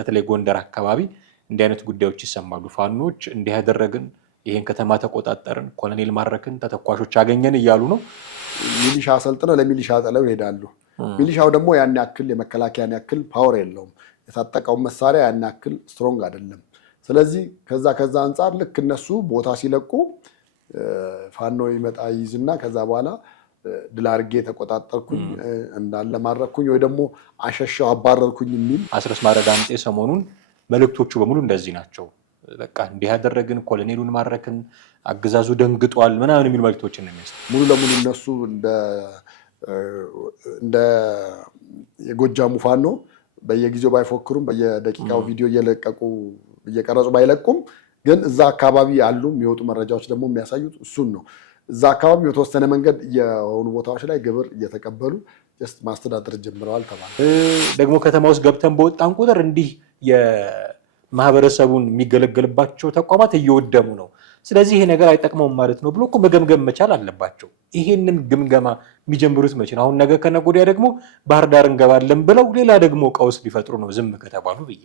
በተለይ ጎንደር አካባቢ እንዲህ አይነት ጉዳዮች ይሰማሉ። ፋኖች እንዲህ ያደረግን ይሄን ከተማ ተቆጣጠርን፣ ኮሎኔል ማረክን፣ ተተኳሾች አገኘን እያሉ ነው። ሚሊሻ አሰልጥነው ለሚሊሻ ጥለው ይሄዳሉ። ሚሊሻው ደግሞ ያን ያክል የመከላከያን ያክል ፓወር የለውም። የታጠቀውን መሳሪያ ያን ያክል ስትሮንግ አይደለም። ስለዚህ ከዛ አንጻር ልክ እነሱ ቦታ ሲለቁ ፋኖ ይመጣ ይይዝና ከዛ በኋላ ድል አድርጌ ተቆጣጠርኩኝ እንዳለ ማረኩኝ ወይ ደግሞ አሸሻው አባረርኩኝ የሚል አስረስ ማረ ዳምጤ ሰሞኑን መልእክቶቹ በሙሉ እንደዚህ ናቸው። በቃ እንዲህ ያደረግን ኮሎኔሉን ማረክን፣ አገዛዙ ደንግጧል ምናምን የሚሉ መልእክቶችን ነው የሚያስ ሙሉ ለሙሉ እነሱ እንደ የጎጃሙ ፋኖ በየጊዜው ባይፎክሩም በየደቂቃው ቪዲዮ እየቀረጹ ባይለቁም ግን እዛ አካባቢ ያሉ የሚወጡ መረጃዎች ደግሞ የሚያሳዩት እሱን ነው። እዛ አካባቢ የተወሰነ መንገድ የሆኑ ቦታዎች ላይ ግብር እየተቀበሉ ማስተዳደር ጀምረዋል ተባለ። ደግሞ ከተማ ውስጥ ገብተን በወጣን ቁጥር እንዲህ የማህበረሰቡን የሚገለገልባቸው ተቋማት እየወደሙ ነው። ስለዚህ ይሄ ነገር አይጠቅመውም ማለት ነው ብሎ እኮ መገምገም መቻል አለባቸው። ይሄንን ግምገማ የሚጀምሩት መቼ ነው? አሁን ነገ ከነገ ወዲያ ደግሞ ባህር ዳር እንገባለን ብለው ሌላ ደግሞ ቀውስ ሊፈጥሩ ነው ዝም ከተባሉ ብዬ።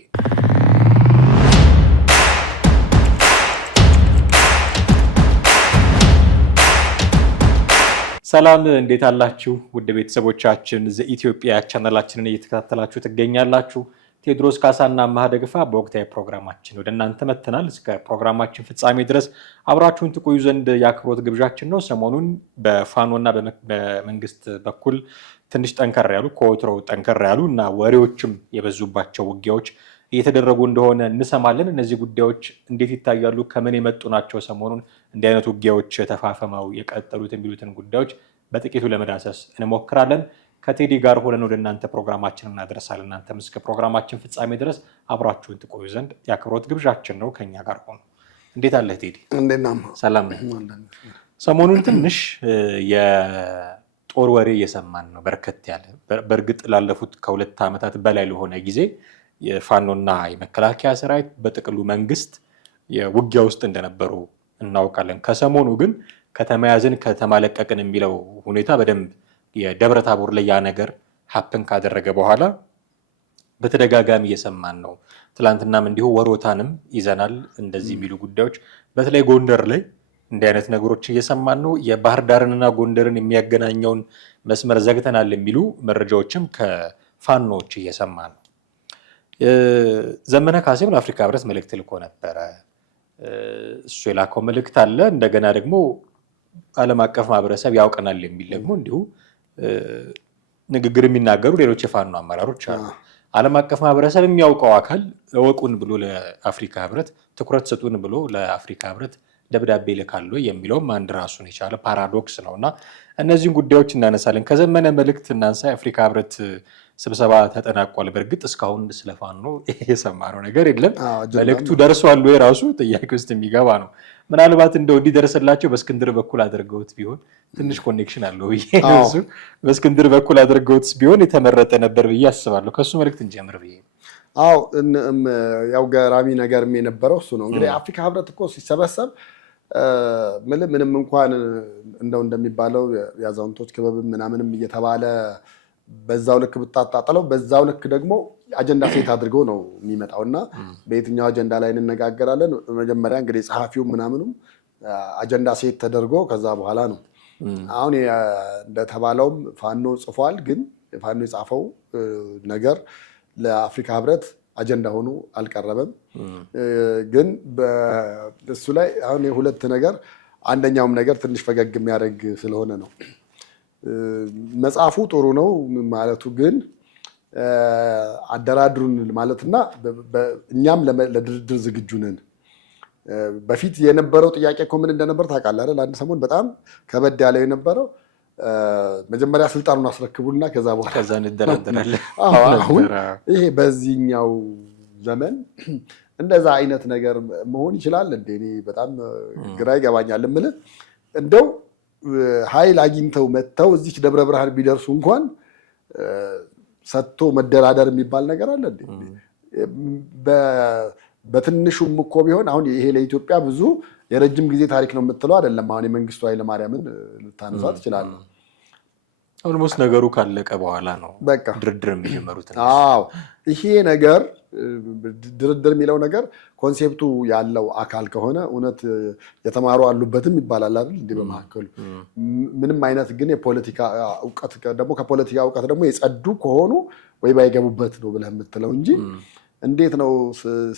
ሰላም እንዴት አላችሁ? ውድ ቤተሰቦቻችን ዘኢትዮጵያ ቻናላችንን እየተከታተላችሁ ትገኛላችሁ። ቴዎድሮስ ካሳና ማህደግፋ በወቅታዊ ፕሮግራማችን ወደ እናንተ መጥተናል። እስከ ፕሮግራማችን ፍጻሜ ድረስ አብራችሁን ትቆዩ ዘንድ የአክብሮት ግብዣችን ነው። ሰሞኑን በፋኖና በመንግስት በኩል ትንሽ ጠንከር ያሉ ከወትሮው ጠንከር ያሉ እና ወሬዎችም የበዙባቸው ውጊያዎች እየተደረጉ እንደሆነ እንሰማለን። እነዚህ ጉዳዮች እንዴት ይታያሉ? ከምን የመጡ ናቸው? ሰሞኑን እንዲህ አይነት ውጊያዎች ተፋፈመው የቀጠሉት የሚሉትን ጉዳዮች በጥቂቱ ለመዳሰስ እንሞክራለን። ከቴዲ ጋር ሆነን ወደ እናንተ ፕሮግራማችን እናደርሳለን። እናንተም እስከ ፕሮግራማችን ፍጻሜ ድረስ አብራችሁን ትቆዩ ዘንድ የአክብሮት ግብዣችን ነው። ከኛ ጋር ሆኑ። እንዴት አለህ ቴዲ? ሰላም ነህ? ሰሞኑን ትንሽ የጦር ወሬ እየሰማን ነው፣ በርከት ያለ። በእርግጥ ላለፉት ከ2 ዓመታት በላይ ለሆነ ጊዜ የፋኖና የመከላከያ ሰራዊት በጥቅሉ መንግስት የውጊያ ውስጥ እንደነበሩ እናውቃለን። ከሰሞኑ ግን ከተማ ያዝን ከተማ ለቀቅን የሚለው ሁኔታ በደንብ የደብረ ታቦር ላይ ያ ነገር ሀፕን ካደረገ በኋላ በተደጋጋሚ እየሰማን ነው። ትላንትናም እንዲሁ ወሮታንም ይዘናል። እንደዚህ የሚሉ ጉዳዮች በተለይ ጎንደር ላይ እንዲህ አይነት ነገሮች እየሰማን ነው። የባህር ዳርንና ጎንደርን የሚያገናኘውን መስመር ዘግተናል የሚሉ መረጃዎችም ከፋኖች እየሰማን ነው። ዘመነ ካሴም ለአፍሪካ ህብረት መልእክት ልኮ ነበረ። እሱ የላከው መልእክት አለ። እንደገና ደግሞ ዓለም አቀፍ ማህበረሰብ ያውቀናል የሚል ደግሞ እንዲሁ ንግግር የሚናገሩ ሌሎች የፋኖ አመራሮች አሉ። ዓለም አቀፍ ማህበረሰብ የሚያውቀው አካል እወቁን ብሎ ለአፍሪካ ህብረት ትኩረት ስጡን ብሎ ለአፍሪካ ህብረት ደብዳቤ ልካሉ የሚለውም አንድ ራሱን የቻለ ፓራዶክስ ነው እና እነዚህን ጉዳዮች እናነሳለን። ከዘመነ መልእክት እናንሳ። የአፍሪካ ህብረት ስብሰባ ተጠናቋል። በእርግጥ እስካሁን ስለ ፋኖ የሰማነው ነገር የለም። መልእክቱ ደርሷል ወይ ራሱ ጥያቄ ውስጥ የሚገባ ነው። ምናልባት እንደው እንዲደርስላቸው በእስክንድር በኩል አድርገውት ቢሆን ትንሽ ኮኔክሽን አለው ብዬ እሱ በእስክንድር በኩል አድርገውት ቢሆን የተመረጠ ነበር ብዬ አስባለሁ። ከእሱ መልእክት እንጀምር ብዬ። አዎ ያው ገራሚ ነገርም የነበረው እሱ ነው። እንግዲህ የአፍሪካ ህብረት እኮ ሲሰበሰብ ምንም እንኳን እንደሚባለው የአዛውንቶች ክበብ ምናምንም እየተባለ በዛው ልክ ብታጣጥለው በዛው ልክ ደግሞ አጀንዳ ሴት አድርገው ነው የሚመጣው እና በየትኛው አጀንዳ ላይ እንነጋገራለን። መጀመሪያ እንግዲህ ጸሐፊው ምናምኑም አጀንዳ ሴት ተደርጎ ከዛ በኋላ ነው። አሁን እንደተባለውም ፋኖ ጽፏል። ግን ፋኖ የጻፈው ነገር ለአፍሪካ ህብረት አጀንዳ ሆኖ አልቀረበም። ግን በእሱ ላይ አሁን የሁለት ነገር፣ አንደኛውም ነገር ትንሽ ፈገግ የሚያደርግ ስለሆነ ነው። መጽሐፉ ጥሩ ነው ማለቱ ግን አደራድሩን ማለትና እኛም ለድርድር ዝግጁ ነን። በፊት የነበረው ጥያቄ እኮ ምን እንደነበር ታውቃለህ አይደል? አንድ ሰሞን በጣም ከበድ ያለው የነበረው መጀመሪያ ስልጣኑን አስረክቡና ከዛ በኋላ እንደራደራለን። አሁን ይሄ በዚህኛው ዘመን እንደዛ አይነት ነገር መሆን ይችላል እንዴ? እኔ በጣም ግራ ይገባኛል። የምልህ እንደው ኃይል አግኝተው መጥተው እዚች ደብረ ብርሃን ቢደርሱ እንኳን ሰጥቶ መደራደር የሚባል ነገር አለ እንዴ? በትንሹም እኮ ቢሆን አሁን ይሄ ለኢትዮጵያ ብዙ የረጅም ጊዜ ታሪክ ነው የምትለው አይደለም። አሁን የመንግስቱ ኃይለማርያምን ልታነሳ ትችላለህ። ኦልሞስት ነገሩ ካለቀ በኋላ ነው በቃ ድርድር የሚጀምሩት። አዎ ይሄ ነገር ድርድር የሚለው ነገር ኮንሴፕቱ ያለው አካል ከሆነ እውነት የተማሩ አሉበትም ይባላል አይደል? እንዲህ በመካከሉ ምንም አይነት ግን የፖለቲካ እውቀት ደግሞ ከፖለቲካ እውቀት ደግሞ የጸዱ ከሆኑ ወይ ባይገቡበት ነው ብለህ የምትለው እንጂ እንዴት ነው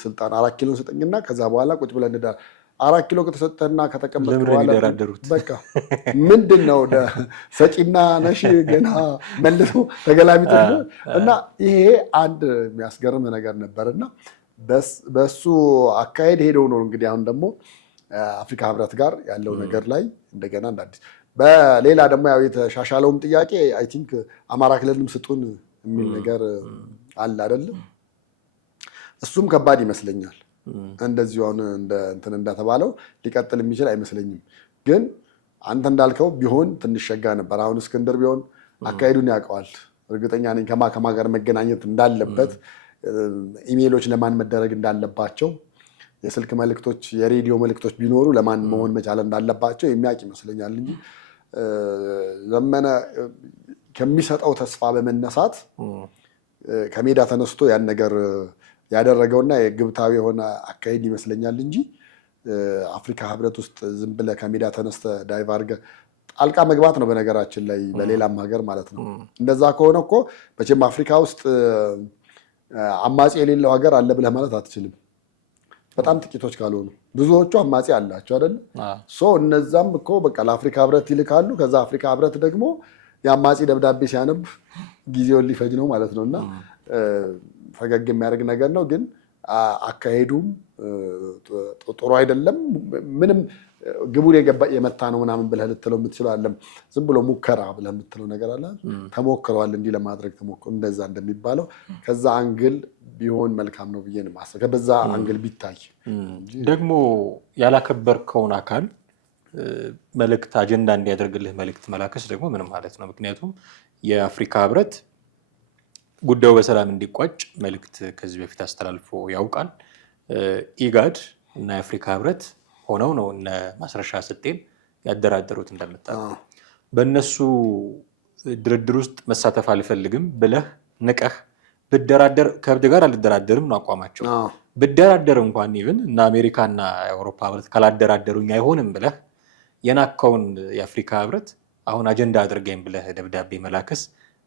ስልጣን 4 ኪሎ ስጠኝና ከዛ በኋላ ቁጭ ብለን 4 ኪሎ ከተሰጠና ከተቀመጥክ በኋላ በቃ ምንድን ነው ሰጪና ነሽ ገና መልሶ ተገላቢጥ እና ይሄ አንድ የሚያስገርም ነገር ነበርና በሱ አካሄድ ሄደው ነው እንግዲህ አሁን ደግሞ አፍሪካ ህብረት ጋር ያለው ነገር ላይ እንደገና እንዳዲስ በሌላ ደግሞ ያው የተሻሻለውም ጥያቄ አይ ቲንክ አማራ ክልልም ስጡን የሚል ነገር አለ አይደለም። እሱም ከባድ ይመስለኛል። እንደዚህ አሁን እንትን እንደተባለው ሊቀጥል የሚችል አይመስለኝም። ግን አንተ እንዳልከው ቢሆን ትንሽ ሸጋ ነበር። አሁን እስክንድር ቢሆን አካሄዱን ያውቀዋል። እርግጠኛ ነኝ ከማ ጋር መገናኘት እንዳለበት፣ ኢሜሎች ለማን መደረግ እንዳለባቸው፣ የስልክ መልእክቶች፣ የሬዲዮ መልእክቶች ቢኖሩ ለማን መሆን መቻል እንዳለባቸው የሚያውቅ ይመስለኛል እንጂ ዘመነ ከሚሰጠው ተስፋ በመነሳት ከሜዳ ተነስቶ ያን ነገር ያደረገውና የግብታዊ የሆነ አካሄድ ይመስለኛል እንጂ አፍሪካ ህብረት ውስጥ ዝም ብለህ ከሜዳ ተነስተ ዳይቭ አድርገህ ጣልቃ መግባት ነው በነገራችን ላይ በሌላም ሀገር ማለት ነው። እንደዛ ከሆነ እኮ መቼም አፍሪካ ውስጥ አማጺ የሌለው ሀገር አለ ብለህ ማለት አትችልም። በጣም ጥቂቶች ካልሆኑ ብዙዎቹ አማጺ አላቸው አይደል? እነዛም እኮ በቃ ለአፍሪካ ህብረት ይልካሉ። ከዛ አፍሪካ ህብረት ደግሞ የአማጺ ደብዳቤ ሲያነብ ጊዜውን ሊፈጅ ነው ማለት ነው። እና ፈገግ የሚያደርግ ነገር ነው። ግን አካሄዱም ጥሩ አይደለም። ምንም ግቡን የመታ ነው ምናምን ብለህ ልትለው የምትችለው አለም። ዝም ብሎ ሙከራ ብለህ የምትለው ነገር አለ። ተሞክረዋል እንዲህ ለማድረግ ተሞክሮ እንደዛ እንደሚባለው ከዛ አንግል ቢሆን መልካም ነው ብዬ ነው የማስበው። በዛ አንግል ቢታይ ደግሞ ያላከበርከውን አካል መልእክት አጀንዳ እንዲያደርግልህ መልእክት መላከስ ደግሞ ምንም ማለት ነው። ምክንያቱም የአፍሪካ ህብረት ጉዳዩ በሰላም እንዲቋጭ መልእክት ከዚህ በፊት አስተላልፎ ያውቃል። ኢጋድ እና የአፍሪካ ህብረት ሆነው ነው እነ ማስረሻ ስጤን ያደራደሩት። እንደምታውቀው በእነሱ ድርድር ውስጥ መሳተፍ አልፈልግም ብለህ ንቀህ ብደራደር ከብድ ጋር አልደራደርም ነው አቋማቸው። ብደራደር እንኳን ይብን እና አሜሪካና የአውሮፓ ህብረት ካላደራደሩኝ አይሆንም ብለህ የናካውን የአፍሪካ ህብረት አሁን አጀንዳ አድርገኝ ብለህ ደብዳቤ መላከስ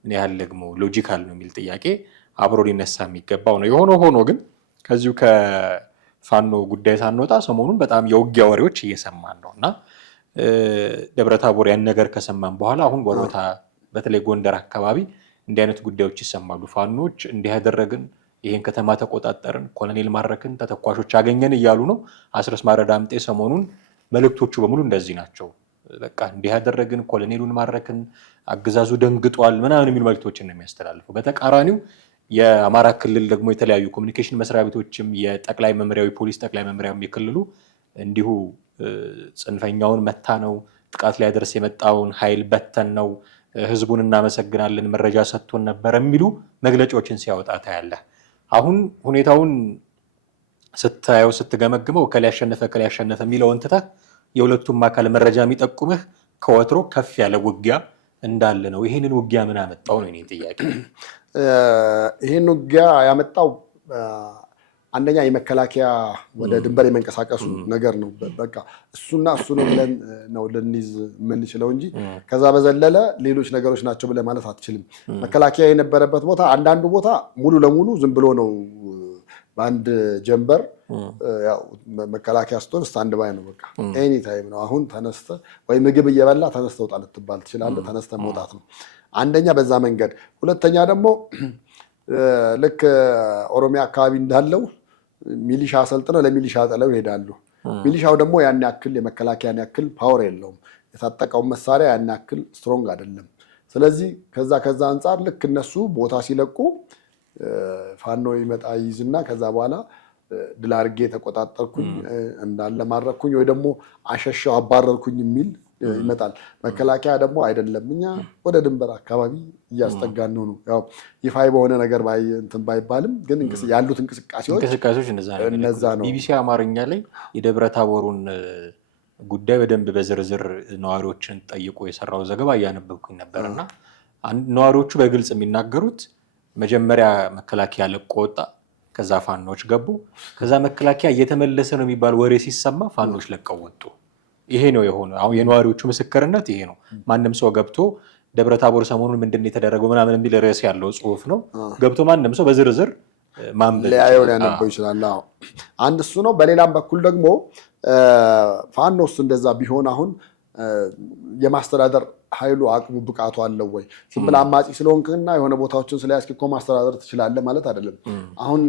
ምን ያህል ደግሞ ሎጂካል ነው የሚል ጥያቄ አብሮ ሊነሳ የሚገባው ነው። የሆነ ሆኖ ግን ከዚሁ ከፋኖ ጉዳይ ሳንወጣ ሰሞኑን በጣም የውጊያ ወሬዎች እየሰማን ነው እና ደብረታቦር ያን ነገር ከሰማን በኋላ አሁን ወሮታ በተለይ ጎንደር አካባቢ እንዲህ አይነት ጉዳዮች ይሰማሉ። ፋኖች እንዲህ ያደረግን፣ ይሄን ከተማ ተቆጣጠርን፣ ኮሎኔል ማረክን፣ ተተኳሾች አገኘን እያሉ ነው። አስረስ ማረዳምጤ ሰሞኑን መልእክቶቹ በሙሉ እንደዚህ ናቸው። በቃ እንዲህ ያደረግን፣ ኮሎኔሉን ማረክን፣ አገዛዙ ደንግጧል ምናምን የሚሉ መልእክቶችን ነው የሚያስተላልፈው። በተቃራኒው የአማራ ክልል ደግሞ የተለያዩ ኮሚኒኬሽን መስሪያ ቤቶችም የጠቅላይ መምሪያዊ ፖሊስ ጠቅላይ መምሪያም የክልሉ እንዲሁ ጽንፈኛውን መታ ነው፣ ጥቃት ሊያደርስ የመጣውን ኃይል በተን ነው፣ ህዝቡን እናመሰግናለን፣ መረጃ ሰጥቶን ነበር የሚሉ መግለጫዎችን ሲያወጣ ታያለህ። አሁን ሁኔታውን ስታየው ስትገመግመው ከላይ ያሸነፈ የሚለውን ትተህ የሁለቱም አካል መረጃ የሚጠቁምህ ከወትሮ ከፍ ያለ ውጊያ እንዳለ ነው። ይህንን ውጊያ ምን አመጣው ነው የኔ ጥያቄ። ይህን ውጊያ ያመጣው አንደኛ የመከላከያ ወደ ድንበር የመንቀሳቀሱ ነገር ነው። በቃ እሱና እሱ ነው ብለን ነው ልንይዝ የምንችለው እንጂ ከዛ በዘለለ ሌሎች ነገሮች ናቸው ብለን ማለት አትችልም። መከላከያ የነበረበት ቦታ አንዳንዱ ቦታ ሙሉ ለሙሉ ዝም ብሎ ነው በአንድ ጀንበር ያው መከላከያ ስትሆን ስታንድ ባይ ነው። በቃ ኤኒ ታይም ነው። አሁን ተነስተ ወይ ምግብ እየበላ ተነስተ ውጣ ልትባል ትችላለህ። ተነስተ መውጣት ነው አንደኛ በዛ መንገድ። ሁለተኛ ደግሞ ልክ ኦሮሚያ አካባቢ እንዳለው ሚሊሻ አሰልጥነው ለሚሊሻ ጥለው ይሄዳሉ። ሚሊሻው ደግሞ ያን ያክል የመከላከያን ያክል ፓወር የለውም። የታጠቀውን መሳሪያ ያን ያክል ስትሮንግ አይደለም። ስለዚህ ከዛ አንጻር ልክ እነሱ ቦታ ሲለቁ ፋኖ ይመጣ ይይዝና ከዛ በኋላ ድል አድርጌ ተቆጣጠርኩኝ እንዳለ ማረኩኝ ወይ ደግሞ አሸሻው አባረርኩኝ የሚል ይመጣል። መከላከያ ደግሞ አይደለም እኛ ወደ ድንበር አካባቢ እያስጠጋን ነው። ያው ይፋይ በሆነ ነገር እንትን ባይባልም ግን ያሉት እንቅስቃሴዎች እነዛ ነው። ቢቢሲ አማርኛ ላይ የደብረታቦሩን ጉዳይ በደንብ በዝርዝር ነዋሪዎችን ጠይቆ የሰራው ዘገባ እያነበብኩኝ ነበርና ነዋሪዎቹ በግልጽ የሚናገሩት መጀመሪያ መከላከያ ለቆ ወጣ፣ ከዛ ፋኖች ገቡ፣ ከዛ መከላከያ እየተመለሰ ነው የሚባል ወሬ ሲሰማ ፋኖች ለቀው ወጡ። ይሄ ነው የሆነ። አሁን የነዋሪዎቹ ምስክርነት ይሄ ነው። ማንም ሰው ገብቶ ደብረታቦር ሰሞኑን ምንድን የተደረገው ምናምን የሚል ርዕስ ያለው ጽሁፍ ነው። ገብቶ ማንም ሰው በዝርዝር ማንበብ ሊያነበው ይችላል። አንድ እሱ ነው። በሌላም በኩል ደግሞ ፋኖስ እንደዛ ቢሆን አሁን የማስተዳደር ኃይሉ አቅሙ ብቃቱ አለው ወይ? ዝም ብለህ አማጺ ስለሆንክና የሆነ ቦታዎችን ስለያዝክ እኮ ማስተዳደር ትችላለህ ማለት አይደለም። አሁን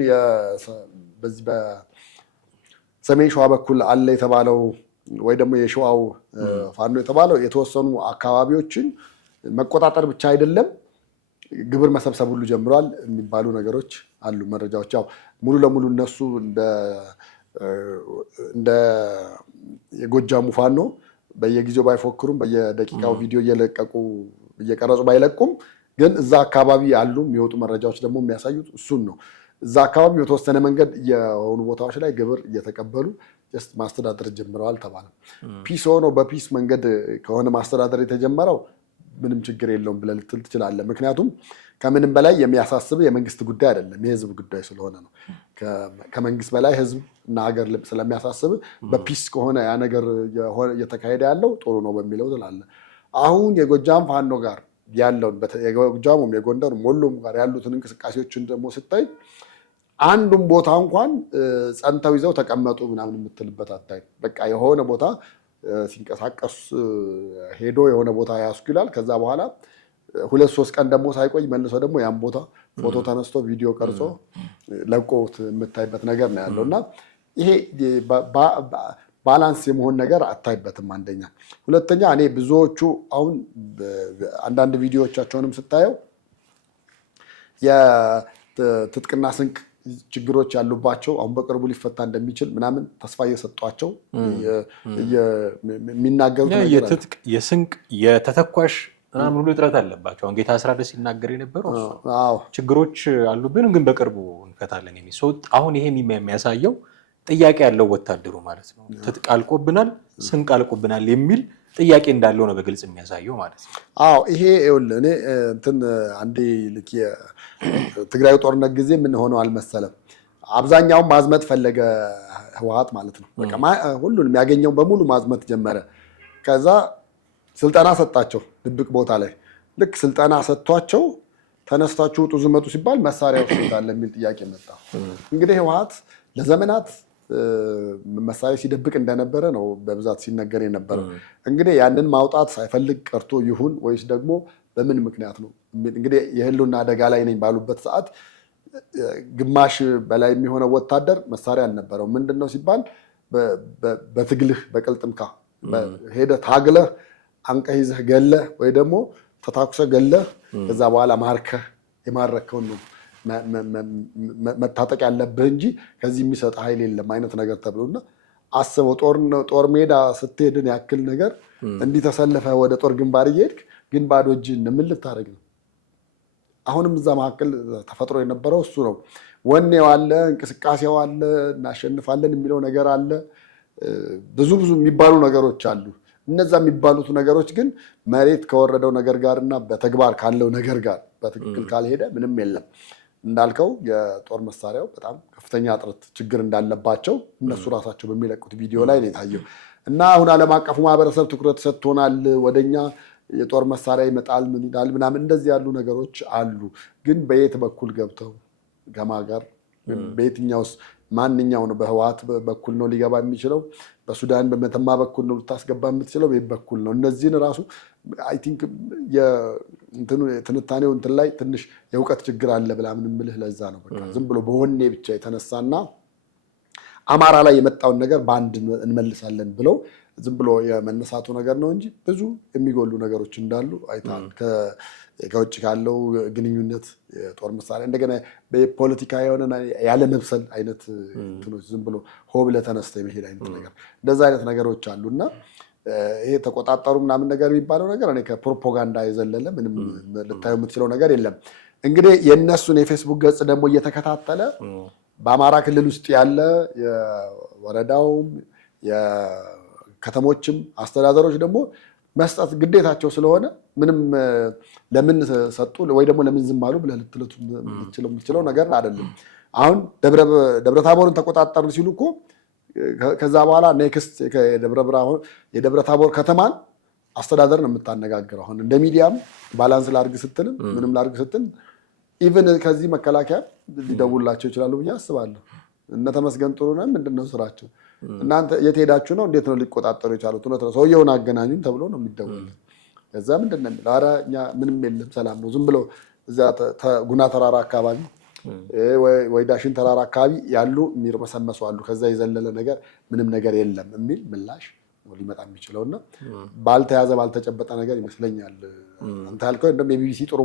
በዚህ በሰሜን ሸዋ በኩል አለ የተባለው ወይ ደግሞ የሸዋው ፋኖ የተባለው የተወሰኑ አካባቢዎችን መቆጣጠር ብቻ አይደለም ግብር መሰብሰብ ሁሉ ጀምሯል የሚባሉ ነገሮች አሉ። መረጃዎች ያው ሙሉ ለሙሉ እነሱ እንደ የጎጃሙ ፋኖ በየጊዜው ባይፎክሩም በየደቂቃው ቪዲዮ እየቀረጹ ባይለቁም ግን እዛ አካባቢ ያሉ የሚወጡ መረጃዎች ደግሞ የሚያሳዩት እሱን ነው። እዛ አካባቢ በተወሰነ መንገድ የሆኑ ቦታዎች ላይ ግብር እየተቀበሉ ጀስት ማስተዳደር ጀምረዋል ተባለ። ፒስ ሆኖ በፒስ መንገድ ከሆነ ማስተዳደር የተጀመረው ምንም ችግር የለውም ብለህ ልትል ትችላለህ። ምክንያቱም ከምንም በላይ የሚያሳስብ የመንግስት ጉዳይ አይደለም፣ የህዝብ ጉዳይ ስለሆነ ነው። ከመንግስት በላይ ህዝብ እና ሀገር ስለሚያሳስብ በፒስ ከሆነ ያ ነገር እየተካሄደ ያለው ጥሩ ነው በሚለው ትላለህ። አሁን የጎጃም ፋኖ ጋር ያለውን የጎጃሙም የጎንደሩም ወሎም ጋር ያሉትን እንቅስቃሴዎችን ደግሞ ስታይ አንዱም ቦታ እንኳን ጸንተው ይዘው ተቀመጡ ምናምን የምትልበት አታይ። በቃ የሆነ ቦታ ሲንቀሳቀስ ሄዶ የሆነ ቦታ ያስኩላል። ከዛ በኋላ 2-3 ቀን ደግሞ ሳይቆይ መልሶ ደግሞ ያን ቦታ ፎቶ ተነስቶ ቪዲዮ ቀርጾ ለቆት የምታይበት ነገር ነው ያለው እና ይሄ ባላንስ የመሆን ነገር አታይበትም። አንደኛ። ሁለተኛ እኔ ብዙዎቹ አሁን አንዳንድ ቪዲዮዎቻቸውንም ስታየው የትጥቅና ስንቅ ችግሮች ያሉባቸው አሁን በቅርቡ ሊፈታ እንደሚችል ምናምን ተስፋ እየሰጧቸው የሚናገሩት ነገር የትጥቅ የስንቅ የተተኳሽ ምናምን ሁሉ እጥረት አለባቸው። አሁን ጌታ አስራደ ሲናገር የነበረው ችግሮች አሉብን ግን በቅርቡ እንፈታለን የሚል ሰው። አሁን ይሄ የሚያሳየው ጥያቄ ያለው ወታደሩ ማለት ነው። ትጥቅ አልቆብናል፣ ስንቅ አልቆብናል የሚል ጥያቄ እንዳለው ነው በግልጽ የሚያሳየው ማለት ነው። ይሄ ይኸውልህ እኔ እንትን አንዴ ልክ የትግራይ ጦርነት ጊዜ ምን ሆነው አልመሰለም። አብዛኛውን ማዝመት ፈለገ ህወሓት ማለት ነው። በቃ ሁሉንም ያገኘው በሙሉ ማዝመት ጀመረ። ከዛ ስልጠና ሰጣቸው ድብቅ ቦታ ላይ። ልክ ስልጠና ሰጥቷቸው ተነስታችሁ ውጡ ዝመቱ ሲባል መሳሪያ ወስዳለ የሚል ጥያቄ መጣ። እንግዲህ ህወሓት ለዘመናት መሳሪያ ሲደብቅ እንደነበረ ነው በብዛት ሲነገር የነበረው። እንግዲህ ያንን ማውጣት ሳይፈልግ ቀርቶ ይሁን ወይስ ደግሞ በምን ምክንያት ነው? እንግዲህ የህልውና አደጋ ላይ ነኝ ባሉበት ሰዓት ግማሽ በላይ የሚሆነው ወታደር መሳሪያ አልነበረው። ምንድነው ሲባል በትግልህ በቅልጥምካ ሄደህ ታግለህ አንቀህ ይዘህ ገለህ ወይ ደግሞ ተታኩሰህ ገለህ ከዛ በኋላ ማርከህ የማረከውን ነው መታጠቅ ያለብህ እንጂ ከዚህ የሚሰጥ ኃይል የለም አይነት ነገር ተብሎና አስበው። ጦር ሜዳ ስትሄድን ያክል ነገር እንዲህ ተሰልፈህ ወደ ጦር ግንባር እየሄድክ ግን ባዶ እጅህን ምን ልታደርግ ነው? አሁንም እዛ መካከል ተፈጥሮ የነበረው እሱ ነው። ወኔው አለ፣ እንቅስቃሴው አለ፣ እናሸንፋለን የሚለው ነገር አለ። ብዙ የሚባሉ ነገሮች አሉ። እነዛ የሚባሉት ነገሮች ግን መሬት ከወረደው ነገር ጋር እና በተግባር ካለው ነገር ጋር በትክክል ካልሄደ ምንም የለም። እንዳልከው የጦር መሳሪያው በጣም ከፍተኛ እጥረት ችግር እንዳለባቸው እነሱ ራሳቸው በሚለቁት ቪዲዮ ላይ ነው የታየው። እና አሁን ዓለም አቀፉ ማህበረሰብ ትኩረት ሰጥቶናል፣ ወደኛ የጦር መሳሪያ ይመጣል ምን ይላል ምናምን እንደዚህ ያሉ ነገሮች አሉ። ግን በየት በኩል ገብተው ገማ ጋር በየትኛውስ ማንኛው ነው? በህወሓት በኩል ነው ሊገባ የሚችለው? በሱዳን በመተማ በኩል ነው ልታስገባ የምትችለው? በየት በኩል ነው? እነዚህን ራሱ አይ ቲንክ የትንታኔው እንትን ላይ ትንሽ የእውቀት ችግር አለ ብላ ምን ምልህ ለዛ ነው። በቃ ዝም ብሎ በወኔ ብቻ የተነሳና አማራ ላይ የመጣውን ነገር በአንድ እንመልሳለን ብለው ዝም ብሎ የመነሳቱ ነገር ነው እንጂ ብዙ የሚጎሉ ነገሮች እንዳሉ አይታል። ከውጭ ካለው ግንኙነት የጦር መሳሪያ እንደገና በፖለቲካ የሆነ ያለ መብሰል አይነት እንትኖች ዝም ብሎ ሆብ ለተነስተ የመሄድ አይነት ነገር እንደዛ አይነት ነገሮች አሉና ይሄ ተቆጣጠሩ ምናምን ነገር የሚባለው ነገር እኔ ከፕሮፓጋንዳ የዘለለ ምንም ልታዩ የምትችለው ነገር የለም። እንግዲህ የእነሱን የፌስቡክ ገጽ ደግሞ እየተከታተለ በአማራ ክልል ውስጥ ያለ የወረዳውም የከተሞችም አስተዳደሮች ደግሞ መስጠት ግዴታቸው ስለሆነ ምንም ለምን ሰጡ ወይ ደግሞ ለምን ዝም አሉ ብለህ ልትሉት የምትችለው ነገር አይደለም። አሁን ደብረ ታቦርን ተቆጣጠርን ሲሉ እኮ ከዛ በኋላ ኔክስት የደብረ ታቦር ከተማን አስተዳደር ነው የምታነጋግረው። አሁን እንደ ሚዲያም ባላንስ ላርግ ስትልም ምንም ላርግ ስትል ኢቨን ከዚህ መከላከያ ሊደውላቸው ይችላሉ ብዬ አስባለሁ። እነ ተመስገን ጥሩነህ ምንድነው ስራቸው? እናንተ የት ሄዳችሁ ነው? እንዴት ነው ሊቆጣጠሩ የቻሉት? እውነት ነው ሰውየውን አገናኙን ተብሎ ነው የሚደውልለት። ከዛ ምንድን ነው የሚለው? ኧረ እኛ ምንም የለም ሰላም ነው፣ ዝም ብሎ እዛ ጉና ተራራ አካባቢ ወይ ዳሽን ተራራ አካባቢ ያሉ የሚርመሰመሱ አሉ፣ ከዛ የዘለለ ነገር ምንም ነገር የለም የሚል ምላሽ ሊመጣ የሚችለው እና ባልተያዘ ባልተጨበጠ ነገር ይመስለኛል። አንተ ያልከው እንደውም የቢቢሲ ጥሩ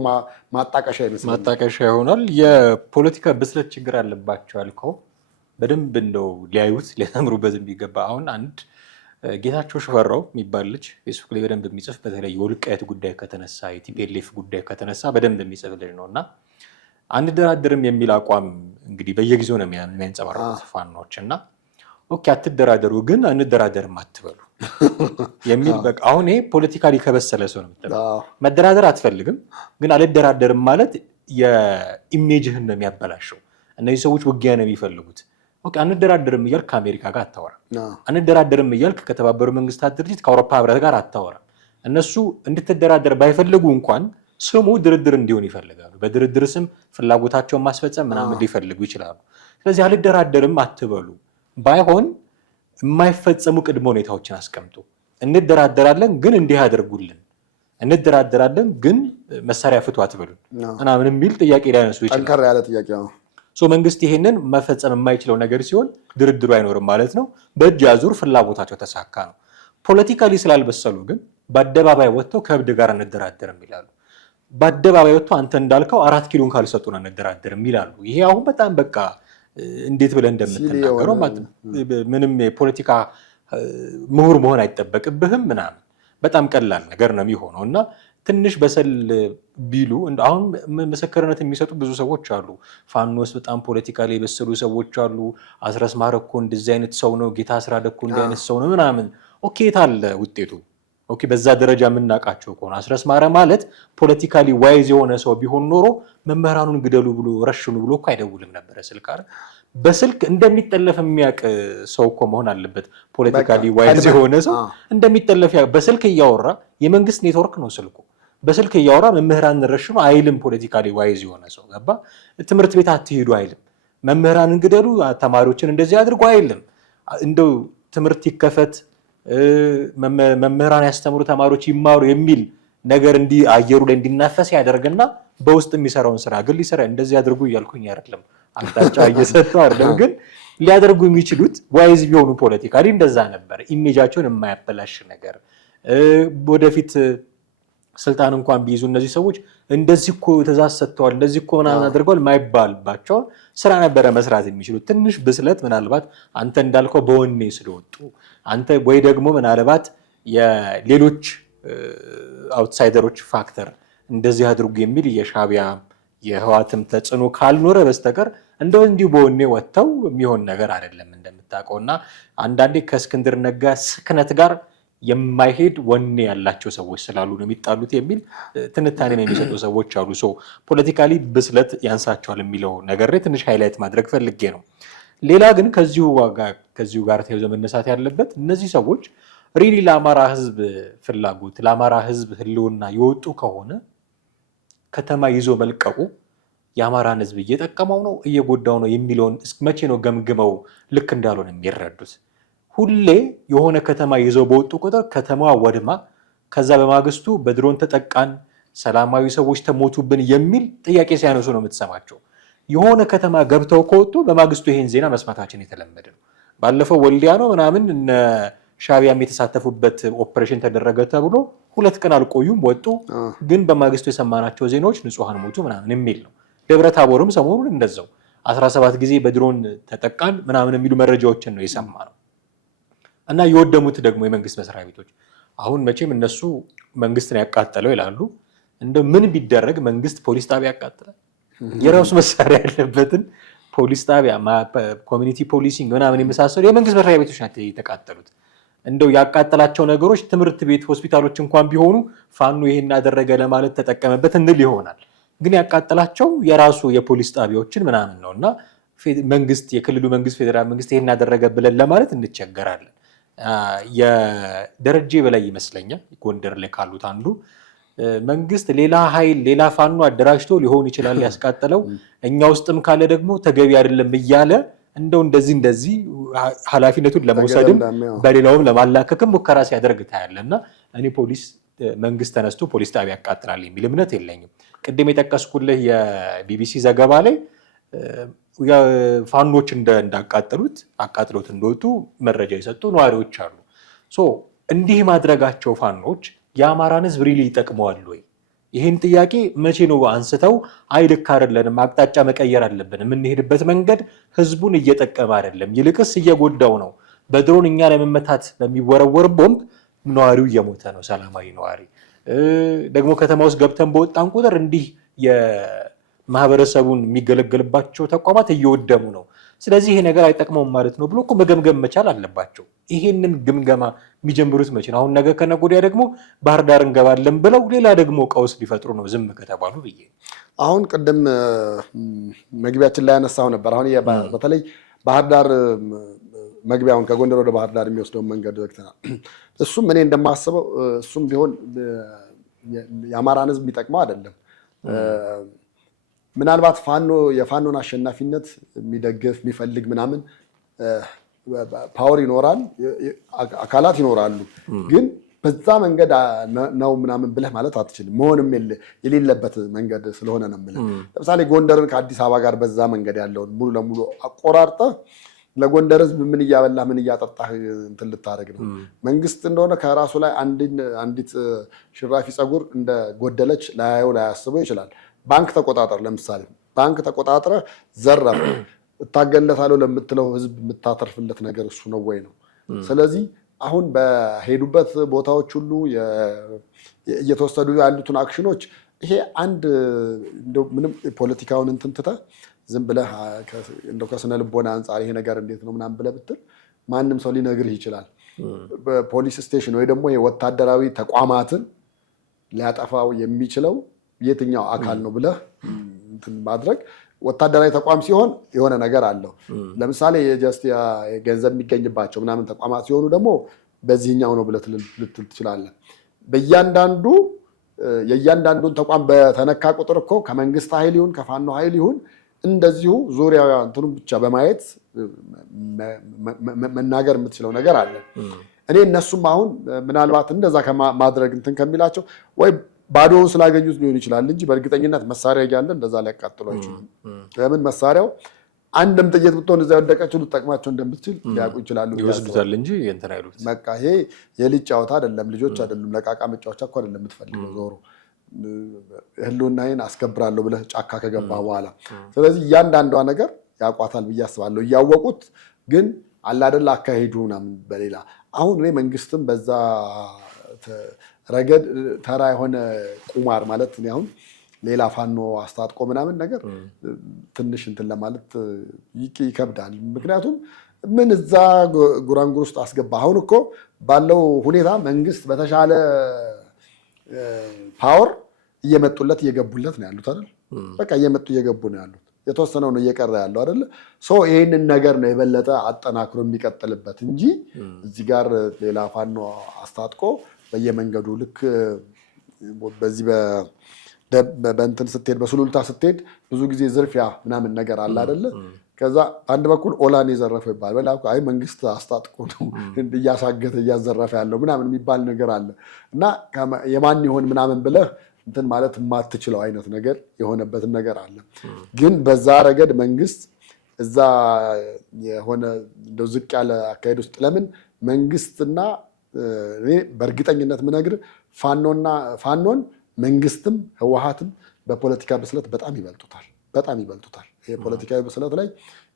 ማጣቀሻ ይመስለኛል። ማጣቀሻ ይሆናል። የፖለቲካ ብስለት ችግር አለባቸው ያልከው በደንብ እንደው ሊያዩት ሊያምሩበት የሚገባ አሁን አንድ ጌታቸው ሽፈራው የሚባል ልጅ ፌስቡክ ላይ በደንብ የሚጽፍ በተለይ የወልቃይት ጉዳይ ከተነሳ የቲፒኤልኤፍ ጉዳይ ከተነሳ በደንብ የሚጽፍ ልጅ ነው እና አንደራደርም የሚል አቋም እንግዲህ በየጊዜው ነው የሚያንጸባርቁት ፋኖች እና ኦኬ አትደራደሩ ግን አንደራደርም አትበሉ የሚል በቃ አሁን ይሄ ፖለቲካሊ ከበሰለ ሰው ነው የምትለው። መደራደር አትፈልግም ግን አልደራደርም ማለት የኢሜጅህን ነው የሚያበላሸው። እነዚህ ሰዎች ውጊያ ነው የሚፈልጉት። ኦኬ አንደራደርም እያልክ ከአሜሪካ ጋር አታወራም። አንደራደርም እያልክ ከተባበሩ መንግስታት ድርጅት ከአውሮፓ ህብረት ጋር አታወራም። እነሱ እንድትደራደር ባይፈልጉ እንኳን ስሙ ድርድር እንዲሆን ይፈልጋሉ። በድርድር ስም ፍላጎታቸውን ማስፈጸም ምናምን ሊፈልጉ ይችላሉ። ስለዚህ አልደራደርም አትበሉ። ባይሆን የማይፈጸሙ ቅድመ ሁኔታዎችን አስቀምጡ። እንደራደራለን ግን እንዲህ ያደርጉልን፣ እንደራደራለን ግን መሳሪያ ፍቱ አትበሉን ምናምን የሚል ጥያቄ ሊያነሱ ይችላሉ። ጠንከር ያለ ጥያቄ ነው። መንግስት ይሄንን መፈጸም የማይችለው ነገር ሲሆን ድርድሩ አይኖርም ማለት ነው። በእጅ አዙር ፍላጎታቸው ተሳካ ነው። ፖለቲካሊ ስላልበሰሉ ግን በአደባባይ ወጥተው ከእብድ ጋር እንደራደርም ይላሉ። በአደባባይ ወጥተው አንተ እንዳልከው 4 ኪሎን ካልሰጡን እንደራደርም ይላሉ። ይሄ አሁን በጣም በቃ እንዴት ብለህ እንደምትናገረው ምንም የፖለቲካ ምሁር መሆን አይጠበቅብህም ምናምን በጣም ቀላል ነገር ነው የሚሆነው እና ትንሽ በሰል ቢሉ አሁን ምስክርነት የሚሰጡ ብዙ ሰዎች አሉ። ፋኖስ በጣም ፖለቲካሊ የበሰሉ ሰዎች አሉ። አስረስ ማረ እኮ እንደዚህ አይነት ሰው ነው፣ ጌታ አስራደ እኮ እንደዚህ አይነት ሰው ነው ምናምን። ኦኬ ታለ ውጤቱ ኦኬ በዛ ደረጃ የምናውቃቸው ከሆነ አስረስ ማረ ማለት ፖለቲካሊ ዋይዝ የሆነ ሰው ቢሆን ኖሮ መምህራኑን ግደሉ ብሎ ረሽኑ ብሎ እኮ አይደውልም ነበረ። ስልክ አይደል በስልክ እንደሚጠለፍ የሚያውቅ ሰው እኮ መሆን አለበት። ፖለቲካሊ ዋይዝ የሆነ ሰው እንደሚጠለፍ በስልክ እያወራ የመንግስት ኔትወርክ ነው ስልኩ በስልክ እያወራ መምህራን ረሽኑ አይልም። ፖለቲካሊ ዋይዝ የሆነ ሰው ገባ። ትምህርት ቤት አትሄዱ አይልም። መምህራንን ግደሉ፣ ተማሪዎችን እንደዚህ አድርጉ አይልም። እንደው ትምህርት ይከፈት፣ መምህራን ያስተምሩ፣ ተማሪዎች ይማሩ የሚል ነገር እንዲህ አየሩ ላይ እንዲናፈስ ያደርግና በውስጥ የሚሰራውን ስራ ግን ሊሰራ እንደዚህ አድርጉ እያልኩኝ አይደለም፣ አቅጣጫ እየሰጠው አይደለም። ግን ሊያደርጉ የሚችሉት ዋይዝ ቢሆኑ ፖለቲካሊ እንደዛ ነበር። ኢሜጃቸውን የማያበላሽ ነገር ወደፊት ስልጣን እንኳን ቢይዙ እነዚህ ሰዎች እንደዚህ እኮ ትእዛዝ ሰጥተዋል፣ እንደዚህ እኮ ምናምን አድርገዋል የማይባልባቸውን ስራ ነበረ መስራት የሚችሉት። ትንሽ ብስለት ምናልባት አንተ እንዳልከው በወኔ ስለወጡ አንተ ወይ ደግሞ ምናልባት የሌሎች አውትሳይደሮች ፋክተር እንደዚህ አድርጉ የሚል የሻዕቢያ የህዋትም ተጽዕኖ ካልኖረ በስተቀር እንደው እንዲሁ በወኔ ወጥተው የሚሆን ነገር አይደለም እንደምታውቀው። እና አንዳንዴ ከእስክንድር ነጋ ስክነት ጋር የማይሄድ ወኔ ያላቸው ሰዎች ስላሉ ነው የሚጣሉት የሚል ትንታኔም የሚሰጡ ሰዎች አሉ። ፖለቲካሊ ብስለት ያንሳቸዋል የሚለው ነገር ላይ ትንሽ ሃይላይት ማድረግ ፈልጌ ነው። ሌላ ግን ከዚሁ ጋር ተያይዞ መነሳት ያለበት እነዚህ ሰዎች ሪሊ ለአማራ ህዝብ ፍላጎት ለአማራ ህዝብ ህልውና የወጡ ከሆነ ከተማ ይዞ መልቀቁ የአማራን ህዝብ እየጠቀመው ነው እየጎዳው ነው የሚለውን መቼ ነው ገምግመው ልክ እንዳልሆነ የሚረዱት? ሁሌ የሆነ ከተማ ይዘው በወጡ ቁጥር ከተማዋ ወድማ ከዛ በማግስቱ በድሮን ተጠቃን፣ ሰላማዊ ሰዎች ተሞቱብን የሚል ጥያቄ ሲያነሱ ነው የምትሰማቸው። የሆነ ከተማ ገብተው ከወጡ በማግስቱ ይሄን ዜና መስማታችን የተለመደ ነው። ባለፈው ወልዲያ ነው ምናምን እነ ሻዕቢያም የተሳተፉበት ኦፕሬሽን ተደረገ ተብሎ 2 ቀን አልቆዩም ወጡ። ግን በማግስቱ የሰማናቸው ዜናዎች ንጹሃን ሞቱ ምናምን የሚል ነው። ደብረ ታቦርም ሰሞኑን እንደዛው 17 ጊዜ በድሮን ተጠቃን ምናምን የሚሉ መረጃዎችን ነው የሰማነው። እና የወደሙት ደግሞ የመንግስት መስሪያ ቤቶች አሁን መቼም እነሱ መንግስትን ያቃጠለው ይላሉ። እንደው ምን ቢደረግ መንግስት ፖሊስ ጣቢያ ያቃጥላል? የራሱ መሳሪያ ያለበትን ፖሊስ ጣቢያ፣ ኮሚኒቲ ፖሊሲንግ ምናምን የመሳሰሉ የመንግስት መስሪያ ቤቶች ናቸው የተቃጠሉት። እንደው ያቃጠላቸው ነገሮች ትምህርት ቤት፣ ሆስፒታሎች እንኳን ቢሆኑ ፋኖ ይሄን አደረገ ለማለት ተጠቀመበት እንል ይሆናል። ግን ያቃጠላቸው የራሱ የፖሊስ ጣቢያዎችን ምናምን ነው እና መንግስት፣ የክልሉ መንግስት፣ ፌዴራል መንግስት ይሄን አደረገ ብለን ለማለት እንቸገራለን። የደረጀ በላይ ይመስለኛል ጎንደር ላይ ካሉት አንዱ መንግስት ሌላ ኃይል ሌላ ፋኖ አደራጅቶ ሊሆን ይችላል ያስቃጠለው፣ እኛ ውስጥም ካለ ደግሞ ተገቢ አይደለም እያለ እንደው እንደዚህ ኃላፊነቱን ለመውሰድም በሌላውም ለማላከክም ሙከራ ሲያደርግ ታያለ እና እኔ መንግስት ተነስቶ ፖሊስ ጣቢያ ያቃጥላል የሚል እምነት የለኝም። ቅድም የጠቀስኩልህ የቢቢሲ ዘገባ ላይ ፋኖች እንዳቃጠሉት አቃጥሎት እንደወጡ መረጃ የሰጡ ነዋሪዎች አሉ። እንዲህ ማድረጋቸው ፋኖች የአማራን ህዝብ ሪሊ ይጠቅመዋል ወይ? ይህን ጥያቄ መቼ ነው አንስተው ልክ አይደለንም፣ አቅጣጫ መቀየር አለብን፣ የምንሄድበት መንገድ ህዝቡን እየጠቀመ አይደለም፣ ይልቅስ እየጎዳው ነው፣ በድሮን እኛ ለመመታት በሚወረወር ቦምብ ነዋሪው እየሞተ ነው፣ ሰላማዊ ነዋሪ ደግሞ ከተማ ውስጥ ገብተን በወጣን ቁጥር እንዲህ የማህበረሰቡን የሚገለገልባቸው ተቋማት እየወደሙ ነው፣ ስለዚህ ይሄ ነገር አይጠቅመውም ማለት ነው ብሎ እኮ መገምገም መቻል አለባቸው። ይሄንን ግምገማ የሚጀምሩት መቼ ነው? አሁን ነገ ከነገ ወዲያ ደግሞ ባህር ዳር እንገባለን ብለው ሌላ ደግሞ ቀውስ ሊፈጥሩ ነው ዝም ከተባሉ ብዬ። አሁን ቅድም መግቢያችን ላይ ያነሳው ነበር። አሁን በተለይ ባህር ዳር መግቢያውን ከጎንደር ወደ ባህር ዳር የሚወስደውን መንገድ ዘግተናል። እሱም እኔ እንደማስበው እሱም ቢሆን የአማራን ህዝብ የሚጠቅመው አይደለም። ምናልባት የፋኖን አሸናፊነት የሚደግፍ የሚፈልግ ምናምን ፓወር ይኖራል፣ አካላት ይኖራሉ። ግን በዛ መንገድ ነው ምናምን ብለህ ማለት አትችልም። መሆንም የሌለበት መንገድ ስለሆነ ነው የምልህ። ለምሳሌ ጎንደርን ከአዲስ አበባ ጋር በዛ መንገድ ያለውን ሙሉ ለሙሉ አቆራርጠህ ለጎንደር ህዝብ ምን እያበላህ ምን እያጠጣህ እንትን ልታደርግ ነው? መንግስት እንደሆነ ከራሱ ላይ አንዲት ሽራፊ ፀጉር እንደጎደለች ላያየው ላያስበው ይችላል። ባንክ ተቆጣጠር፣ ለምሳሌ ባንክ ተቆጣጥረህ ዘረፍ እታገለታለሁ ለምትለው ህዝብ የምታተርፍለት ነገር እሱ ነው ወይ ነው? ስለዚህ አሁን በሄዱበት ቦታዎች ሁሉ እየተወሰዱ ያሉትን አክሽኖች ይሄ አንድ ምንም ፖለቲካውን እንትን ትተህ ዝም ብለህ እንደው ከስነ ልቦና አንጻር ይሄ ነገር እንዴት ነው ምናምን ብለህ ብትል ማንም ሰው ሊነግርህ ይችላል። በፖሊስ ስቴሽን ወይ ደግሞ የወታደራዊ ተቋማትን ሊያጠፋው የሚችለው የትኛው አካል ነው ብለህ እንትን ማድረግ። ወታደራዊ ተቋም ሲሆን የሆነ ነገር አለው። ለምሳሌ ገንዘብ የሚገኝባቸው ምናምን ተቋማት ሲሆኑ ደግሞ በዚህኛው ነው ብለህ ልትል ትችላለህ። የእያንዳንዱን ተቋም በተነካ ቁጥር እኮ ከመንግስት ኃይል ይሁን ከፋኖ ኃይል ይሁን እንደዚሁ ዙሪያ እንትኑን ብቻ በማየት መናገር የምትችለው ነገር አለ። እኔ እነሱም አሁን ምናልባት እንደዛ ከማድረግ እንትን ከሚላቸው ወይ ባዶውን ስላገኙት ሊሆን ይችላል እንጂ በእርግጠኝነት መሳሪያ እያለ እንደዛ ሊያቃጥሉ አይችሉም። ለምን መሳሪያው አንድም ጥይት ብትሆን እዛ ወደቀችው ልትጠቅማቸው እንደምትችል ሊያውቁ ይችላሉ። ይወስዱታል እንጂ እንትን አይሉት። በቃ ይሄ የልጅ ጨዋታ አይደለም፣ ልጆች አይደሉም፣ ለቃቃ መጫወቻ እኮ አይደለም የምትፈልገው ዞሮ ህልውናዬን አስከብራለሁ ብለህ ጫካ ከገባ በኋላ። ስለዚህ እያንዳንዷ ነገር ያውቋታል ብዬ አስባለሁ። እያወቁት ግን አላደላ አካሄዱ ምናምን በሌላ አሁን እኔ መንግስትም በዛ ረገድ ተራ የሆነ ቁማር ማለት እኔ አሁን ሌላ ፋኖ አስታጥቆ ምናምን ነገር ትንሽ እንትን ለማለት ይከብዳል። ምክንያቱም ምን እዛ ጉራንጉር ውስጥ አስገባ። አሁን እኮ ባለው ሁኔታ መንግስት በተሻለ ፓወር እየመጡለት እየገቡለት ነው ያሉት አይደል? በቃ እየመጡ እየገቡ ነው ያሉት። የተወሰነው ነው እየቀረ ያለው አይደል? ይህንን ነገር ነው የበለጠ አጠናክሮ የሚቀጥልበት እንጂ እዚህ ጋር ሌላ ፋኖ አስታጥቆ በየመንገዱ ልክ በዚህ በእንትን ስትሄድ በሱሉልታ ስትሄድ ብዙ ጊዜ ዝርፊያ ምናምን ነገር አለ አይደለ? ከዛ አንድ በኩል ኦላን የዘረፈው ይባላል። አይ መንግስት አስታጥቆ ነው እያሳገተ እያዘረፈ ያለው ምናምን የሚባል ነገር አለ እና የማን ይሆን ምናምን ብለህ እንትን ማለት የማትችለው አይነት ነገር የሆነበትን ነገር አለ። ግን በዛ ረገድ መንግስት እዛ የሆነ እንደው ዝቅ ያለ አካሄድ ውስጥ ለምን መንግስትና በእርግጠኝነት ምነግር ፋኖን መንግስትም ህወሓትም በፖለቲካ ብስለት በጣም ይበልጡታል። የፖለቲካዊ ብስለት ላይ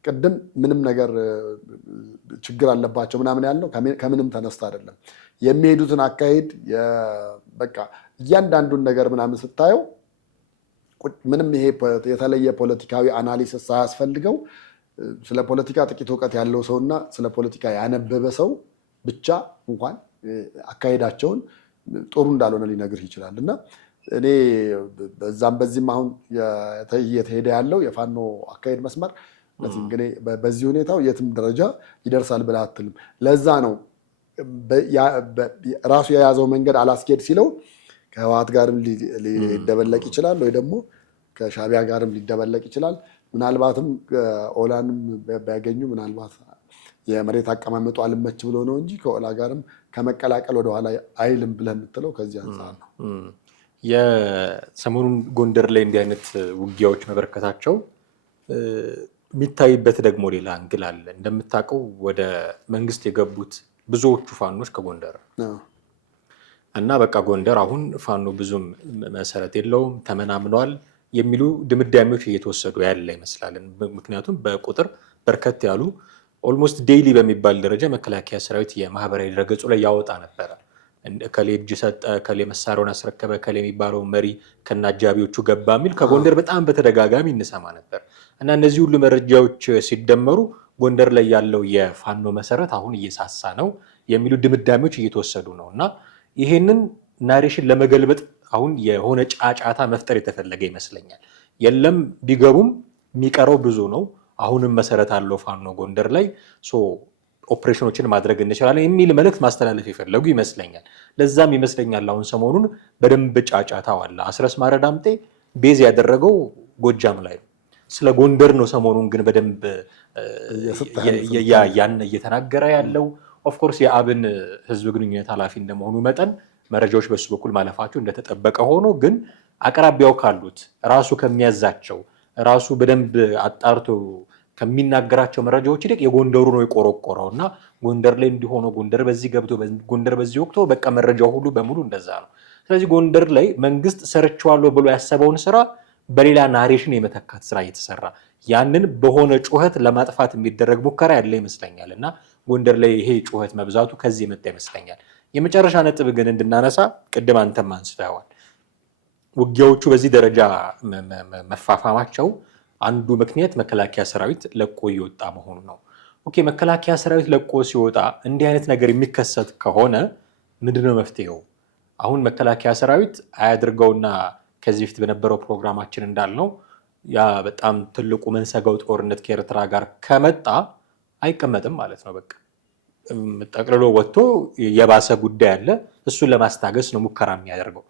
ቅድም ምንም ነገር ችግር አለባቸው ምናምን ያለው ከምንም ተነስቶ አይደለም። የሚሄዱትን አካሄድ በቃ እያንዳንዱን ነገር ምናምን ስታየው ምንም ይሄ የተለየ ፖለቲካዊ አናሊሲስ ሳያስፈልገው ስለ ፖለቲካ ጥቂት እውቀት ያለው ሰውና ስለ ፖለቲካ ያነበበ ሰው ብቻ እንኳን አካሄዳቸውን ጥሩ እንዳልሆነ ሊነግርህ ይችላል። እና እኔ በዛም በዚህም አሁን እየተሄደ ያለው የፋኖ አካሄድ መስመር እንግዲህ በዚህ ሁኔታው የትም ደረጃ ይደርሳል ብለህ አትልም። ለዛ ነው ራሱ የያዘው መንገድ አላስኬድ ሲለው ከህወሓት ጋርም ሊደበለቅ ይችላል፣ ወይ ደግሞ ከሻዕቢያ ጋርም ሊደበለቅ ይችላል። ምናልባትም ኦላንም ቢያገኙ ምናልባት የመሬት አቀማመጡ አልመች ብሎ ነው እንጂ ከኦላ ጋርም ከመቀላቀል ወደኋላ አይልም ብለህ የምትለው ከዚህ አንጻር ነው። የሰሞኑን ጎንደር ላይ እንዲህ አይነት ውጊያዎች መበረከታቸው የሚታይበት ደግሞ ሌላ አንግል አለ። እንደምታውቀው ወደ መንግስት የገቡት ብዙዎቹ ፋኖች ከጎንደር እና በቃ ጎንደር አሁን ፋኖ ብዙም መሰረት የለውም ተመናምኗል የሚሉ ድምዳሜዎች እየተወሰዱ ያለ ይመስላል። ምክንያቱም በቁጥር በርከት ያሉ ኦልሞስት ዴይሊ በሚባል ደረጃ መከላከያ ሰራዊት የማህበራዊ ድረገጹ ላይ ያወጣ ነበረ። ከሌ እጅ ሰጠ፣ ከሌ መሳሪያውን አስረከበ፣ ከሌ የሚባለው መሪ ከናጃቢዎቹ ገባ የሚል ከጎንደር በጣም በተደጋጋሚ እንሰማ ነበር እና እነዚህ ሁሉ መረጃዎች ሲደመሩ ጎንደር ላይ ያለው የፋኖ መሰረት አሁን እየሳሳ ነው የሚሉ ድምዳሜዎች እየተወሰዱ ነው እና ይሄንን ናሬሽን ለመገልበጥ አሁን የሆነ ጫጫታ መፍጠር የተፈለገ ይመስለኛል። የለም ቢገቡም የሚቀረው ብዙ ነው፣ አሁንም መሰረት አለው ፋኖ ጎንደር ላይ ኦፕሬሽኖችን ማድረግ እንችላለን የሚል መልእክት ማስተላለፍ የፈለጉ ይመስለኛል። ለዛም ይመስለኛል አሁን ሰሞኑን በደንብ ጫጫታ ዋላ አስረስ ማረ ዳምጤ ቤዝ ያደረገው ጎጃም ላይ ነው። ስለ ጎንደር ነው ሰሞኑን ግን በደንብ ያን እየተናገረ ያለው። ኦፍኮርስ የአብን ህዝብ ግንኙነት ኃላፊ እንደመሆኑ መጠን መረጃዎች በሱ በኩል ማለፋቸው እንደተጠበቀ ሆኖ ግን አቅራቢያው ካሉት ራሱ ከሚያዛቸው ራሱ በደንብ አጣርቶ ከሚናገራቸው መረጃዎች ይልቅ የጎንደሩ ነው የቆረቆረው እና ጎንደር ላይ እንዲሆነ ጎንደር በዚህ ገብቶ ጎንደር በዚህ ወቅቶ በቃ መረጃው ሁሉ በሙሉ እንደዛ ነው። ስለዚህ ጎንደር ላይ መንግስት ሰርቼዋለሁ ብሎ ያሰበውን ስራ በሌላ ናሬሽን የመተካት ስራ እየተሰራ ያንን በሆነ ጩኸት ለማጥፋት የሚደረግ ሙከራ ያለ ይመስለኛል እና ጎንደር ላይ ይሄ ጩኸት መብዛቱ ከዚህ የመጣ ይመስለኛል። የመጨረሻ ነጥብ ግን እንድናነሳ ቅድም አንተም አንስተዋል፣ ውጊያዎቹ በዚህ ደረጃ መፋፋማቸው አንዱ ምክንያት መከላከያ ሰራዊት ለቆ እየወጣ መሆኑ ነው። ኦኬ፣ መከላከያ ሰራዊት ለቆ ሲወጣ እንዲህ አይነት ነገር የሚከሰት ከሆነ ምንድነው መፍትሄው? አሁን መከላከያ ሰራዊት አያድርገውና ከዚህ በፊት በነበረው ፕሮግራማችን እንዳልነው ያ በጣም ትልቁ መንሰጋው ጦርነት ከኤርትራ ጋር ከመጣ አይቀመጥም ማለት ነው። በቃ ጠቅልሎ ወጥቶ የባሰ ጉዳይ አለ፣ እሱን ለማስታገስ ነው ሙከራ የሚያደርገው።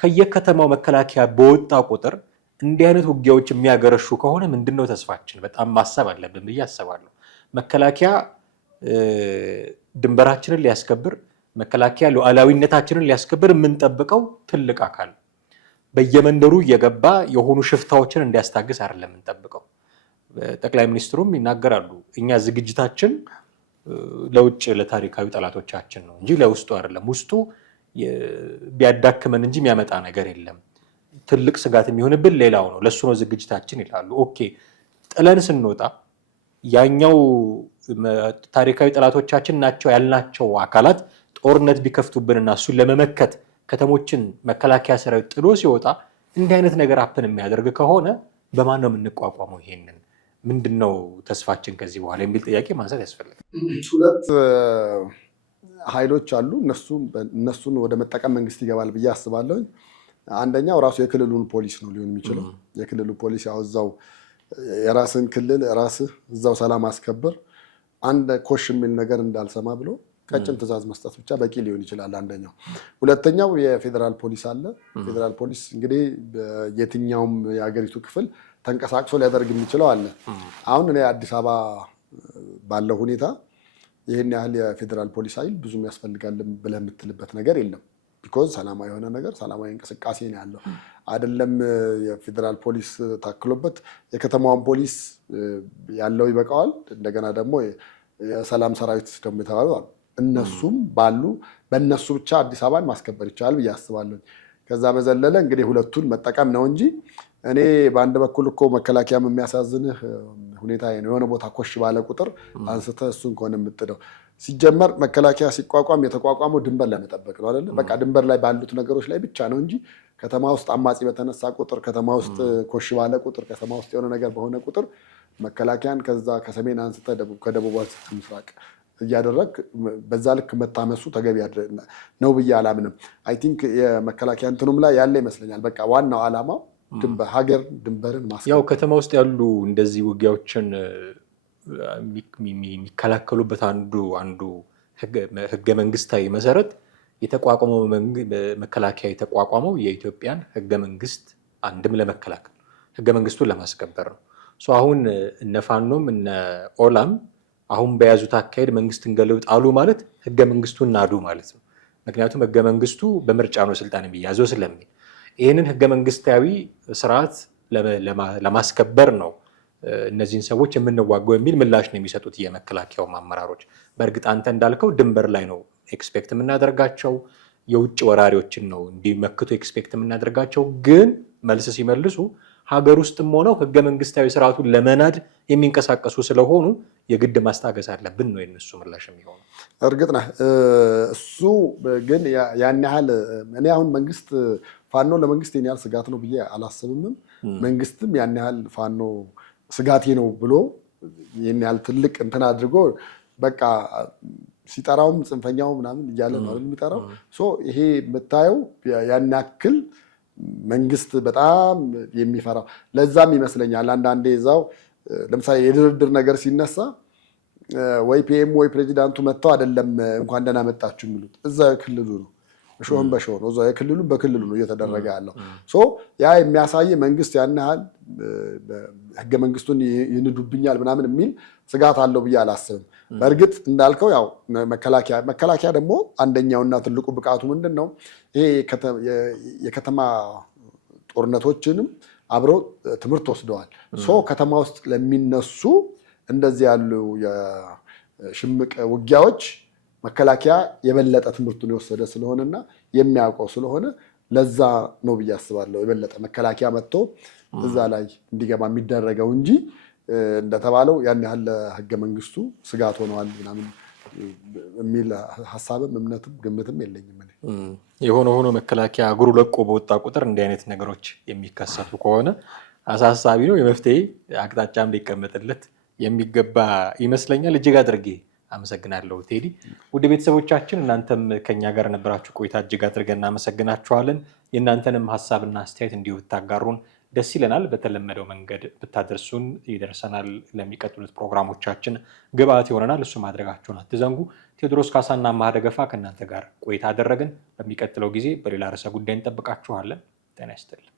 ከየከተማው መከላከያ በወጣ ቁጥር እንዲህ አይነት ውጊያዎች የሚያገረሹ ከሆነ ምንድነው ተስፋችን? በጣም ማሰብ አለብን ብዬ አስባለሁ። መከላከያ ድንበራችንን ሊያስከብር፣ መከላከያ ሉዓላዊነታችንን ሊያስከብር የምንጠብቀው ትልቅ አካል በየመንደሩ እየገባ የሆኑ ሽፍታዎችን እንዲያስታግስ አይደለም የምንጠብቀው። ጠቅላይ ሚኒስትሩም ይናገራሉ፣ እኛ ዝግጅታችን ለውጭ ለታሪካዊ ጠላቶቻችን ነው እንጂ ለውስጡ አይደለም። ውስጡ ቢያዳክመን እንጂ የሚያመጣ ነገር የለም። ትልቅ ስጋት የሚሆንብን ሌላው ነው፣ ለሱ ነው ዝግጅታችን ይላሉ። ኦኬ፣ ጥለን ስንወጣ ያኛው ታሪካዊ ጠላቶቻችን ናቸው ያልናቸው አካላት ጦርነት ቢከፍቱብንና እሱን ለመመከት ከተሞችን መከላከያ ሰራዊት ጥሎ ሲወጣ እንዲህ አይነት ነገር አፕን የሚያደርግ ከሆነ በማን ነው የምንቋቋመው? ይሄንን ምንድነው ተስፋችን ከዚህ በኋላ የሚል ጥያቄ ማንሳት ያስፈልጋል። ሁለት ኃይሎች አሉ። እነሱን ወደ መጠቀም መንግስት ይገባል ብዬ አስባለሁ። አንደኛው ራሱ የክልሉን ፖሊስ ነው ሊሆን የሚችለው። የክልሉ ፖሊስ ያው እዛው የራስን ክልል ራስህ እዛው ሰላም አስከብር፣ አንድ ኮሽ የሚል ነገር እንዳልሰማ ብሎ ቀጭን ትዕዛዝ መስጠት ብቻ በቂ ሊሆን ይችላል አንደኛው። ሁለተኛው የፌዴራል ፖሊስ አለ። ፌዴራል ፖሊስ እንግዲህ የትኛውም የሀገሪቱ ክፍል ተንቀሳቅሶ ሊያደርግ የሚችለው አለ። አሁን እኔ አዲስ አበባ ባለው ሁኔታ ይህን ያህል የፌዴራል ፖሊስ ኃይል ብዙም ያስፈልጋል ብለህ የምትልበት ነገር የለም። ቢኮዝ ሰላማዊ የሆነ ነገር ሰላማዊ እንቅስቃሴ ነው ያለው። አይደለም የፌዴራል ፖሊስ ታክሎበት የከተማዋን ፖሊስ ያለው ይበቃዋል። እንደገና ደግሞ የሰላም ሰራዊት ደግሞ የተባሉ አሉ። እነሱም ባሉ በእነሱ ብቻ አዲስ አበባን ማስከበር ይቻላል ብዬ አስባለሁ። ከዛ በዘለለ እንግዲህ ሁለቱን መጠቀም ነው እንጂ እኔ በአንድ በኩል እኮ መከላከያም የሚያሳዝንህ ሁኔታ ነው። የሆነ ቦታ ኮሽ ባለ ቁጥር አንስተህ እሱን ከሆነ የምጥደው ሲጀመር መከላከያ ሲቋቋም የተቋቋመው ድንበር ለመጠበቅ ነው አይደለ? በቃ ድንበር ላይ ባሉት ነገሮች ላይ ብቻ ነው እንጂ ከተማ ውስጥ አማጺ በተነሳ ቁጥር፣ ከተማ ውስጥ ኮሽ ባለ ቁጥር፣ ከተማ ውስጥ የሆነ ነገር በሆነ ቁጥር መከላከያን ከዛ ከሰሜን አንስተህ ከደቡብ አንስተህ ምስራቅ እያደረግ በዛ ልክ መታመሱ ተገቢ ነው ብዬ አላምንም። አይ ቲንክ የመከላከያ እንትኑም ላይ ያለ ይመስለኛል። በቃ ዋናው ዓላማው ሀገር ድንበርን ማስከበር። ያው ከተማ ውስጥ ያሉ እንደዚህ ውጊያዎችን የሚከላከሉበት አንዱ ህገ መንግስታዊ መሰረት የተቋቋመው መከላከያ የተቋቋመው የኢትዮጵያን ህገ መንግስት አንድም ለመከላከል ህገ መንግስቱን ለማስከበር ነው። አሁን እነ ፋኖም እነ ኦላም አሁን በያዙት አካሄድ መንግስትን ገለውጥ አሉ ማለት ህገ መንግስቱን ናዱ ማለት ነው። ምክንያቱም ህገ መንግስቱ በምርጫ ነው ስልጣን የሚያዘው ስለሚል ይህንን ህገ መንግስታዊ ስርዓት ለማስከበር ነው እነዚህን ሰዎች የምንዋገው የሚል ምላሽ ነው የሚሰጡት የመከላከያው አመራሮች። በእርግጥ አንተ እንዳልከው ድንበር ላይ ነው ኤክስፔክት የምናደርጋቸው፣ የውጭ ወራሪዎችን ነው እንዲመክቱ ኤክስፔክት የምናደርጋቸው። ግን መልስ ሲመልሱ ሀገር ውስጥም ሆነው ህገ መንግስታዊ ስርዓቱን ለመናድ የሚንቀሳቀሱ ስለሆኑ የግድ ማስታገስ አለብን ነው የነሱ ምላሽ የሚሆነው። እርግጥ ነህ። እሱ ግን ያን ያህል እኔ አሁን መንግስት ፋኖ ለመንግስት ያን ያህል ስጋት ነው ብዬ አላስብምም። መንግስትም ያን ያህል ፋኖ ስጋቴ ነው ብሎ ያን ያህል ትልቅ እንትን አድርጎ በቃ ሲጠራውም ጽንፈኛው ምናምን እያለ ነው የሚጠራው። ይሄ የምታየው ያን ያክል መንግስት በጣም የሚፈራው ለዛም ይመስለኛል። አንዳንዴ እዛው ለምሳሌ የድርድር ነገር ሲነሳ ወይ ፒኤም ወይ ፕሬዚዳንቱ መጥተው አይደለም እንኳን ደህና መጣችሁ የሚሉት እዛ ክልሉ ነው፣ ሾህን በሾህ ነው፣ እዛ የክልሉ በክልሉ ነው እየተደረገ ያለው። ያ የሚያሳይ መንግስት ያን ያህል ህገ መንግስቱን ይንዱብኛል ምናምን የሚል ስጋት አለው ብዬ አላስብም። በእርግጥ እንዳልከው ያው መከላከያ ደግሞ አንደኛውና ትልቁ ብቃቱ ምንድን ነው? ይሄ የከተማ ጦርነቶችንም አብረው ትምህርት ወስደዋል። ከተማ ውስጥ ለሚነሱ እንደዚህ ያሉ የሽምቅ ውጊያዎች መከላከያ የበለጠ ትምህርቱን የወሰደ ስለሆነና የሚያውቀው ስለሆነ ለዛ ነው ብዬ አስባለሁ። የበለጠ መከላከያ መጥቶ እዛ ላይ እንዲገባ የሚደረገው እንጂ እንደተባለው ያን ያህል ለህገ መንግስቱ ስጋት ሆነዋል ምናምን የሚል ሀሳብም እምነትም ግምትም የለኝም። የሆነ ሆኖ መከላከያ እግሩ ለቆ በወጣ ቁጥር እንዲህ አይነት ነገሮች የሚከሰቱ ከሆነ አሳሳቢ ነው። የመፍትሄ አቅጣጫም ሊቀመጥለት የሚገባ ይመስለኛል። እጅግ አድርጌ አመሰግናለሁ ቴዲ። ውድ ቤተሰቦቻችን እናንተም ከኛ ጋር ነበራችሁ ቆይታ እጅግ አድርገን እናመሰግናችኋለን። የእናንተንም ሀሳብና አስተያየት እንዲሁ ብታጋሩን ደስ ይለናል። በተለመደው መንገድ ብታደርሱን ይደርሰናል። ለሚቀጥሉት ፕሮግራሞቻችን ግብአት ይሆነናል። እሱ ማድረጋችሁን አትዘንጉ። ቴዎድሮስ ካሳና አማሃ ደገፋ ከእናንተ ጋር ቆይታ አደረግን። በሚቀጥለው ጊዜ በሌላ ርዕሰ ጉዳይ እንጠብቃችኋለን። ጤና ይስጥልን።